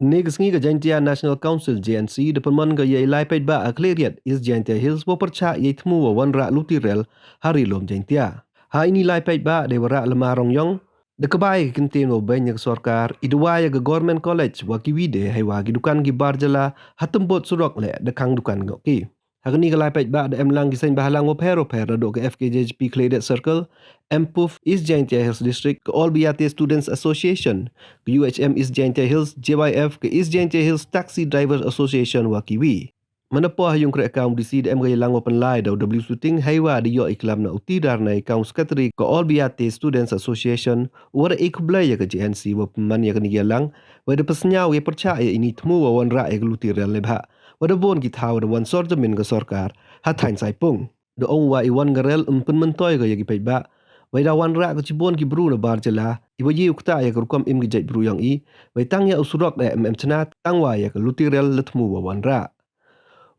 Ni kesengi ke Jaintia National Council JNC depan man ke ye ilai pet ba akleriat is Jaintia Hills popercha ye temu wa wanra lutirel hari lom Jaintia. Ha ini lai pet ba de wara lemah rongyong de kebai kentin wa banyak sorkar idua ya ke government college wa kiwide hai wa gidukan gi barjala hatembot surok le de kang dukan ngoki. Hagni ke lai pet ba de emlang gisain bahalang wa pero do ke FKJHP Cleared Circle MPUF East Jaintia Hills District ke All Biate Students Association ke UHM East Jaintia Hills JYF ke East Jaintia Hills Taxi Drivers Association wa kiwi. Menapa yung krek kaum di sini mga ilang open line daw W shooting haywa di yo iklam na utidar na kaum secretary ke All Biate Students Association wara ikublay ya ke JNC wa peman ya ke niyalang wa de pesnyaw ya percaya ini temu wa wan ra ya lutirel lebha wa de bon gitaw de wan sorjamin ke sorkar hatain saipung de ong wa iwan garel umpen mentoy ke ya ki paiba wai da wan ra ke cibon ki bru na barjela ibo yi ukta ya ke rukam im gijai bru yang i wai tang ya usurok da cena tang wa ya ke lutirel letmu wa wan ra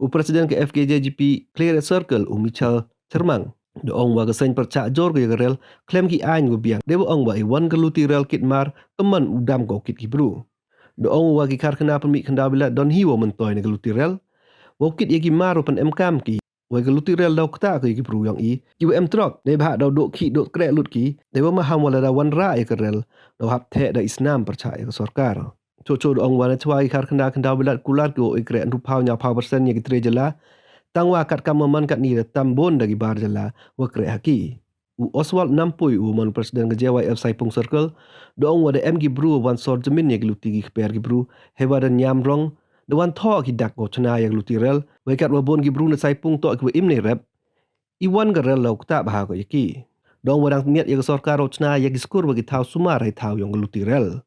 Presiden ke FKJGP Cleared Circle Michal Cermang de ong wa ke sen percak jor ke rel klaim ki ain go biang de ong wa iwan ke lutirel kitmar keman udam go kit ki bru de ong wa ki kar kena pemik kendabila don hi wa mentoy ne ke lutirel wa kit ye ki mar pen mkam ki wa ke lutirel daw kta ke ki bru yang i em trok de bha daw dok ki dok krek lut ki de wa maham wala da wan ra ye ke rel daw hap the da isnam percak ye ke sorkar Coco ong wana cuai kar kena bilat kulat go ikre andu pau nya pau persen ye kitre jela tangwa kat kamaman kat ni tambon dagi bar jela wa kre haki Oswald Nampui man presiden ke JYF Saipung Circle do ong wada MG Bru wan sor jemin ye gluti gi per gi bru hewa dan nyamrong de wan tho ki dak go chna ye gluti rel wa kat wa bon gi bru na Saipung to ki imne rep iwan ga rel law ta bah go yeki dong wadang niat ye sorkar ro chna ye gi skur wa gi thau sumar hai thau yong gluti rel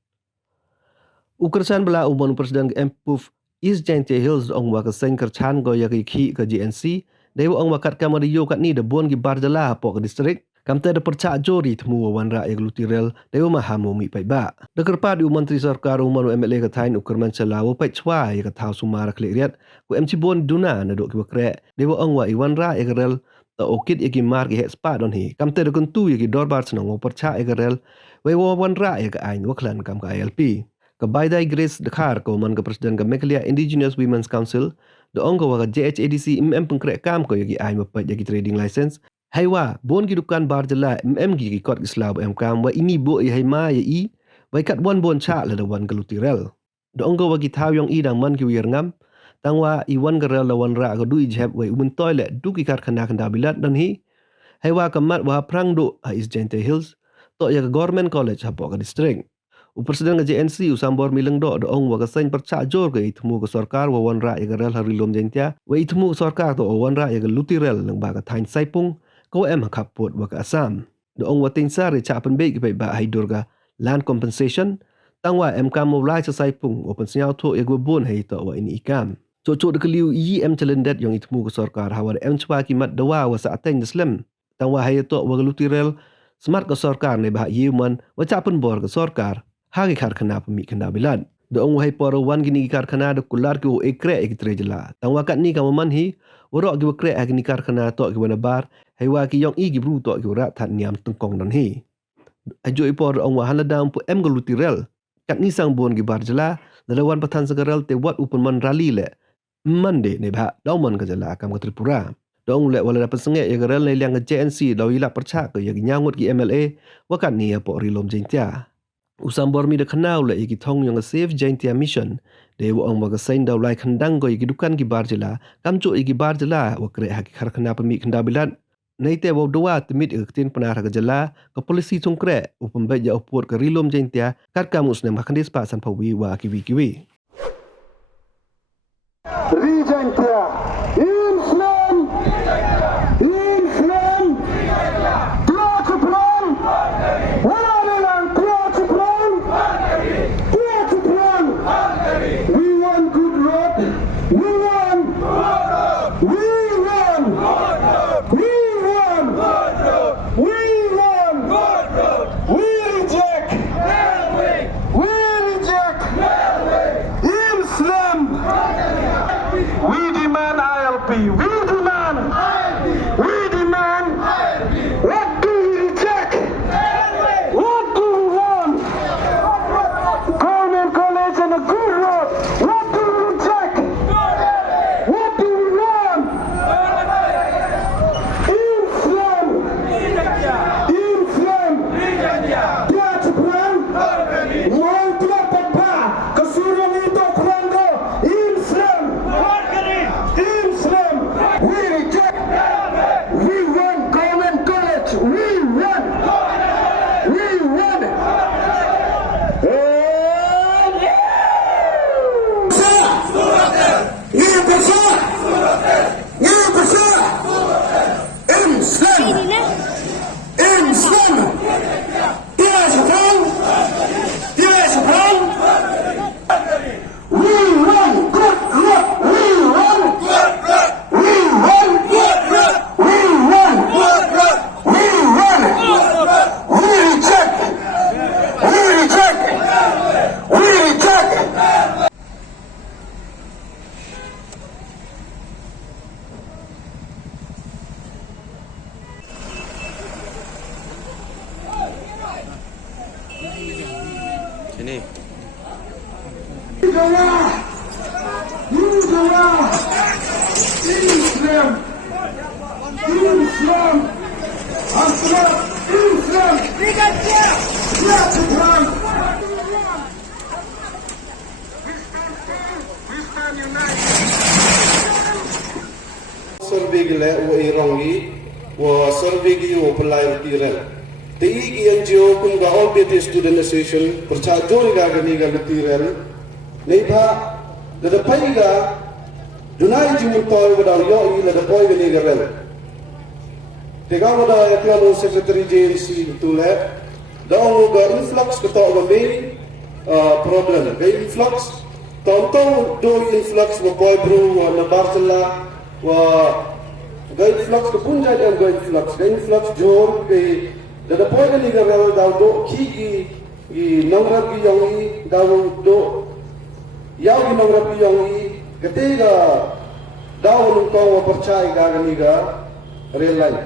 Ukersan bela umon presiden ke MPUF East Jaintia Hills ong wa ke sen kerchan go ya ki ke GNC dewa ong wa kat kamariyo kat ni de bon gi barjala po ke distrik kamte de percak jori temu wan ra ya glutirel dewa mahamu mi pai ba de kerpa di menteri sarkar umon MLA ke tain ukerman selawo pai chwa ya ke thau sumara kleriat ku MC bon duna na do ki krek dewa ong wa iwan ra ya rel ta okit ya ki mar ki hetspa don hi kamte de kuntu ya ki dorbar senong percak ya rel we wan ra ya ke ain wa klan kam ka ILP Kebaidai Grace Dekar Koman ke Presiden ke Mekalia Indigenous Women's Council de ongko wa JHADC pengkrek kam ko yagi ai mapet yagi trading license haiwa bon gidukan barjela gi kot islab kam wa ini bo i haima ya i wa kat bon cha la da wan galutirel de ongko wa gitaw yong i dang man ki wir ngam tangwa i wan garel la wan ra ga du i jeb wa umun toilet du ki kar khana khanda bilat dan hi haiwa kamat wa prang do is Jaintia Hills to ya government college hapo ka district Presiden ke JNC usambor mileng do ong wa kasen percak jor ke itmu ke sorkar wa wan ra ya rel hari lom Jaintia wa itmu sorkar to wan ra ya lutirel nang ba ka thain saipung ko em kapot wa ka asam do ong wa tin sa re cha pen be ke ba haidur ga land compensation tangwa em kam mulai sa saipung open sinyal to ya go bon hai to wa ini ikam Cocok de keliu em calendat yang itmu ke sorkar hawa em chwa kimat dawa wa sa ateng deslam tangwa hai to wa lutirel smart ke sorkar ne ba yuman wa cha pen bor ke sorkar Hagi karkhana pemik kena bilan. De ong wahai para wan gini karkhana de kular ki o ekre ek trejela. Tang wakat ni kam manhi orok ki wakre agni karkhana to ki wana bar hai wa ki yong i ki bru to ki rat that niam tengkong dan hi. Ajo ipor ong wa haladam pu em galutirel. Kat ni sang bon ki bar jela lalawan patan segarel te wat upun man rali le. Mande ne ba dauman ka jela kam ka Tripura. Dong le wala dapat sengek ya garel le liang JNC daw ila percak ke ya nyangut ki MLA wakat ni ya po rilom Jaintia. Usambor mi de kenal le iki thong yang Save Jaintia Mission de wa ong wa sain daw lai khandang go iki dukan ki barjela kamcu iki barjela wa kre hak khar khana pemi khandabilan nei te wa dowa timit iktin panar ga jela ke polisi tungkre upambe ja upur ke rilom Jaintia kat kamus ne makhandis pa san pawi wa kiwi Jaintia Islam We demand Sini. Survey gile wo irongi wo survey gi wo pelai tiran tigi NGO kun ga all British Student Association percajol ga gani ga tiran nei ba da pai ga dunai ji mun toy wada yo i la da poi gani ga rel te ga wada eklano secretary JNC tule da ngo ga influx ko to ga main problem ga influx tonton do influx wo boy bro na Barcelona wa gain flux ke punjai dan gain flux jor ke da poi ni ga ral da do ki gi nongrap gi yong i da do yaw gi nongrap gi yong i gate ga da lu ko wa percaya ga ni ga real life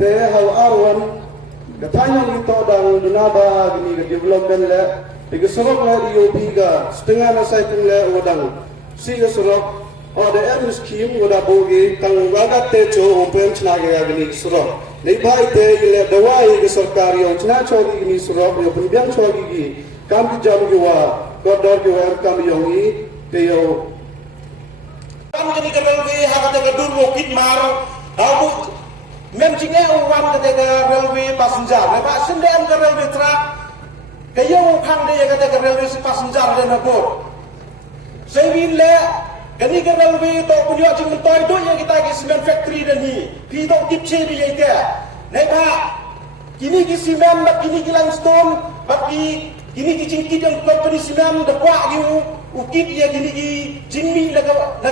te hal arwan ga tanya ni to da na ba ni ga development le ke sorok la IOP ga setengah na sai pun le wadang si ga sorok ada yang scheme wada bogi tang wagat te cho open chna ga gani suro nei bhai te ile dawai ge sarkari o chna cho gi ni suro yo pembiang cho gi kam ki jam gi wa kodor gi wa kam yongi te yo kan gani ka railway ha ka ga dur mo kit mar ha bu mem jinge o wan ka ga railway passenger na ba sindem ka railway truck ka yo khang de ga railway passenger de na bo sevin le kani ke railway to punyo jing mentoi do yang kita ke cement factory dan ni pi to tip che bi ye dia nei ba kini ki cement ba kini ki limestone ba kini ki jing ki yang company cement da kwa gi u kit ye kini ki jing mi la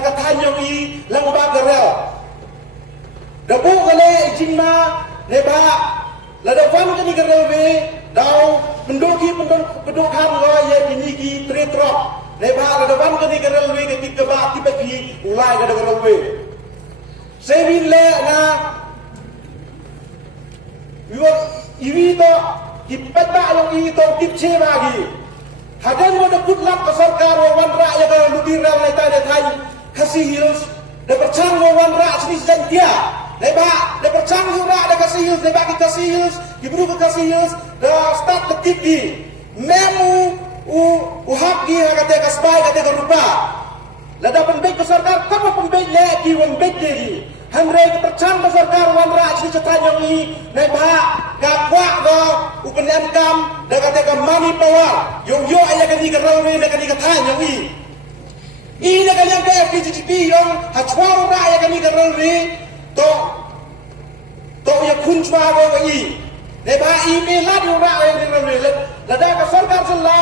ka than yong i lang ba ga ra da bu ga le jing ma nei ba la da van kani ke railway dau pendoki pendok ham ga ye kini ki tre trok nei ba da van kani ke railway ke tik ba ti pe ulai ga da railway sevin le na iwi to ki peta yang i to tip che ba gi hadan mo da kutlap ka sarkar wa wan ra ya ga luti ra lai ta de thai khasi hills da perchang wa wan ra sini jan dia nei ba da perchang hu ra da khasi hills nei ba ki khasi hills ki bru ka khasi hills da start the tip gi memu u hak gi ha kate kasbai kate ka rupa lada pembek ke sarkar kama pembek le ki wan bek deri hamre ke percang ke sarkar wan ra chi chatan yang i nei ba ga kwa go u kenem kam da kate ka money power yo aya ka ni ka railway da ka ni ka than yang i da ka yang ka PGP yong ha chwa ra aya ka ni ka railway to ya kun chwa go i nei ba i me la du ra aya ni railway lada ka sarkar sala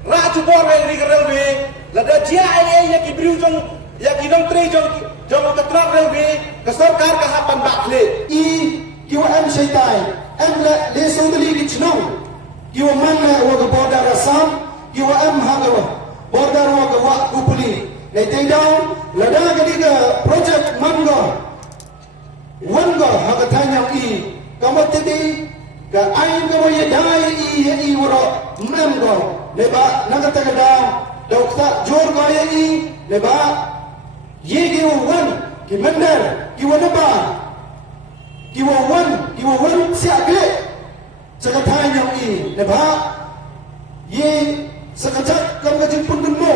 Raju bor railway, lada dia ya ki briu jong ya ki dong tre jong ka trak railway ka sarkar ka hapan bakle i kiwa am shaitai am le sodali ki chnong kiwa man wa ga border Assam kiwa am hagawa border wa ga wa kupuli le tay down lada ga diga project mango wango haga tanya i kamatedi ga ain ga ye dai i woro mango leba nagata ga dokta jor ga ye leba ye gi wan ki mandar ki wanaba ki wan si agle sakata yang i leba ye sakata kam ga jin pun mo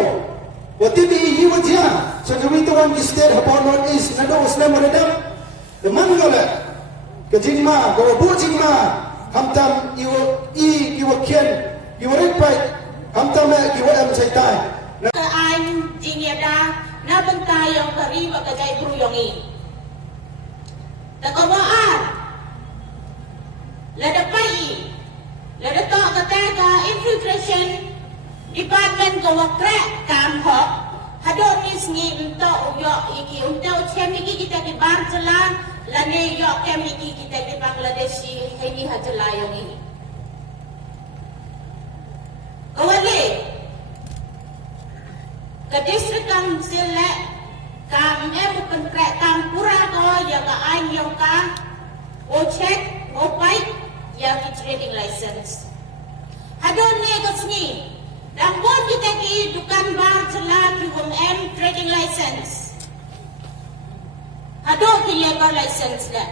watidi yi wajia sakami to wan ki state upon north east na do usna manadam the mangola ka jingma ga bu jingma hamtam i ki wakien ki waripai hamtam ki wadam chaitai ke anh jingeda na bentai yang kari wa kajai bru yongi ta ko ba la da pai la da to ka ta infiltration department ko wa crack kam ho hado mis ngi unto yo iki unto chemi kita di Barcelona la ne yo kemi kita di Bangladesh heni hajala yongi awale ke district council le kam bukan krek kam pura ko ya ka ain yang ka o check o pai ya ki trading license hadon ne license. Hadok labor license dah.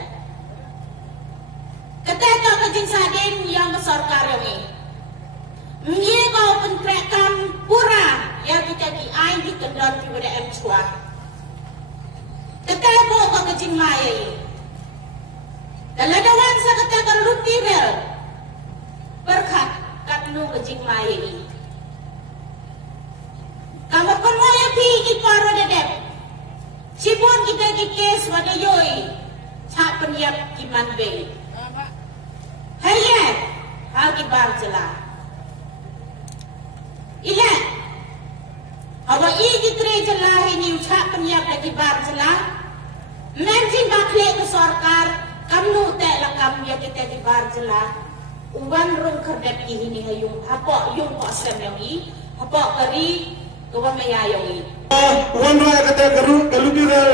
Kata kajing sadin yang besar karungi. Mie kau pentrekan pura yang kita di ain di kendor di pada M2. Kata kau kajing mai. Dalam dawan sa kata kan lutirel berkat katnu kajing mai. Kamu pun mau yang pergi paro dedep. Sipun kita di kes pada yoi. Cak penyiap kiman bay. Hayat, hal kibar jelah. Ilah, hawa igi tre jelah ini ucap penyiap lagi kibar jelah. Menjing bakle ke sorkar, kamu tak lakam ya kita kibar jelah. Uban rung kerdep ini hayung, hapok yung kosem yang i, hapok kari, kawan mayayong i. Uban raya kata kalutirel,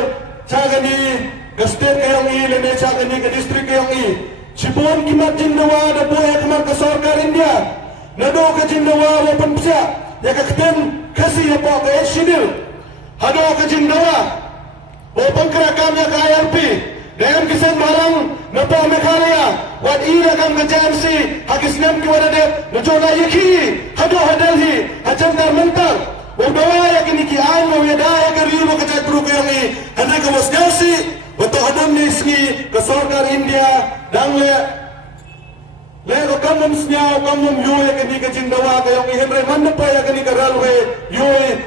cagani, gastet kayong i, lene cagani ke distrik kayong i. Sipun kimat jindawa ada boya kemat ke sorkar India. Nado ke jindawa wapan psia. Ya kakten kasih apa ke Shidil. Hado ke jindawa wapan kerakam ya ke IRP. Dengan kisan marang napa Meghalaya. Wat ira kam ke JMC. Hakis nam ki wadadep. Najola yaki. Hado hadalhi. Hajandar mental. Wadawa ya kini ki aino ya daya ke riulo ke jatru ke yang i. Handa ke wasgasi. Betul hadam ni sini ke sorkar India dan le ko kamum snyao kamum yoy kini ke jindawa ke yang Henry mandapa ya kini ke railway yoy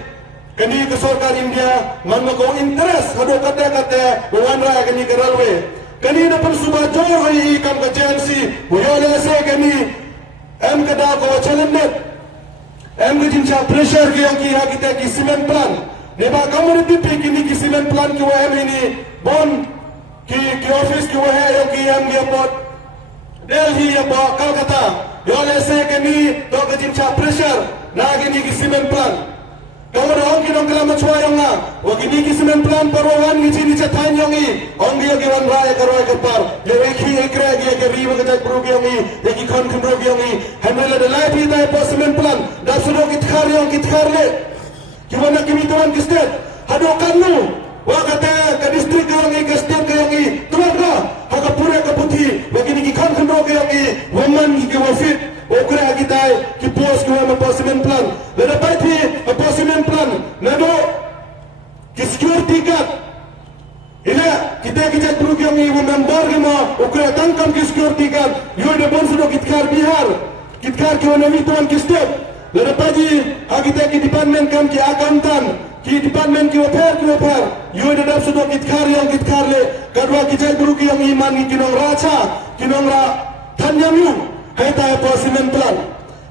kini ke sorkar India manga ko interest hado kata wanra kini ke railway kini dapat subah jor hai kam ke JMC boyole se kini em ke da ko challenge em ke jincha pressure ke yang ki ha kita ki cement plan neba community pe kini ki cement plan ki wa em ini bon ki office ki wahe yo ki am ge pot Delhi ya ba Kolkata yo le se kini to ke jincha pressure na gini ki cement plan kamu ong ki nong kala machwa yang na wa gini ki cement plan parwan ni chini cha than yong i ong ge ki wan rae karoi ke par le ki ekra ge ke ri wa ke pro ge yong i ye ki khon khon ro ge yong i hamela de lai pi dai po cement plan da sudo ki thar yong ki thar le ki wana ki mi tuan ki state hado kanu wa kata ke distrik ke yang i ke state ke yang i tuan ka haka pura ke puthi wa gini ki khon khon ro ge yong i woman ki wafit okra kita ki pos ki wa po cement plan le da pai thi po cement plan nado ki security card ila kita kita perlu yang i member ke ma okra tangkam ki security card yo de bon sudo kitkar Bihar kitkar ki wana mi tuan ki state le da pai kita ki department kam ki akantan ki department ki oper yo de dap sudo kitkar le kadwa kita perlu yang iman ki kinong racha kinong ra thanyamyu hai ta po cement plan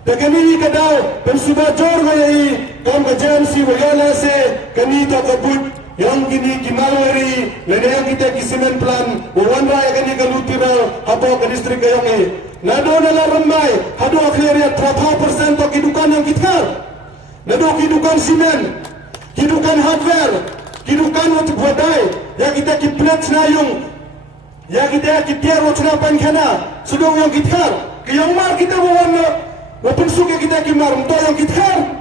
te kami ka daw pen suba jor ngai kam ka JMC wala se kami to ka but yang kini ki malwari le yang kita ki cement plan wan ra ya kani ka lutira hapo ka distrik kayong i nado na la ramai hado clear ya 30% to ki dukan yang kitkar nado ki dukan cement ki dukan hardware ki dukan wat bodai ya kita ki plate na yung ya kita ki tiar wat na pankana sudong yang kitkar yang mar kita bawa wapun suka kita kimar untuk yang kita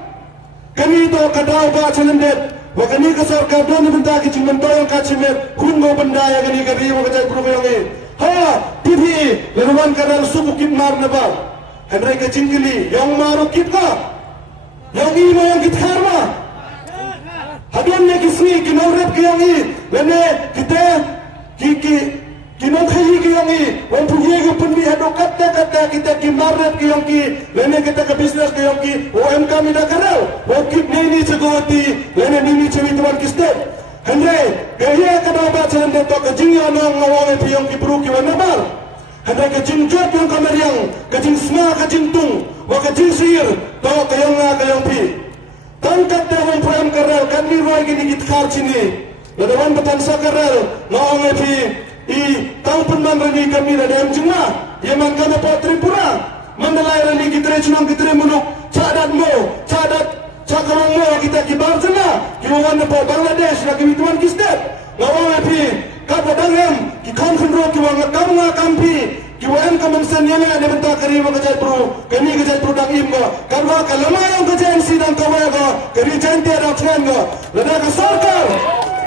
kami itu kadau ba chalende wa kami ka sarkar don benda ki cuma to yang ka chime hungo benda ya kami ka riwo ka jai pro yang ha tv lewan kadal suku kit mar na ba henry ka chingili yang maru kit ka yang imo yang kita ma hadon ne kisni kinorep ki yang i lene kita ki kinong khayi ki yang i wan puye ki pundi hado kata kita ki marret ki yang ki lene kita ke business ki yang ki OMK mi da karau o kit ni chagoti lene ni chemi tuan ki step henry kaya ka da ba chen de to ka jingya no ngawang ki yang ki pru ki wan bar henry ka jing jot yang kamar yang ka jing sma ka jing tung wa ka jing sir to ka yang pi tangkat de wan program karau kan ni roi ki ni kit khar chini ladawan batan sa karau ngawang pi i tang penman rani kami ada yang jengah yang mangkana po Tripura mandalay rani kita cunang kita muluk cadat mo cadat cakarong mo kita kibar jengah kiwawan po Bangladesh lagi mituan kisdet ngawang epi kapo dangem ki khon khon ro ki wang kam nga kampi kiwan kemensan yang ada bentar keri kerja pro kami kerja produk im ko karena kalau yang kerja sidang kawai ko keri jantai ada trend ko lada ke sarkar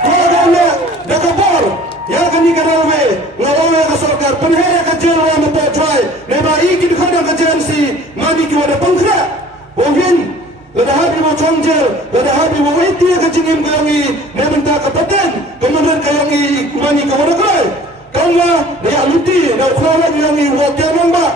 Wagana dakabor ya kami karawe ngawawe ke sarkar penhaya ke jalan wa mapotrai leba iki dikadang ke jansi mani ki wada pangkra wongin lada habi mo chongjel lada habi mo weti ke jingim kayangi ne bentar ke paten kemudian kayangi mani ke wada kai kangwa dia luti na ukhlawa yang i wakya namba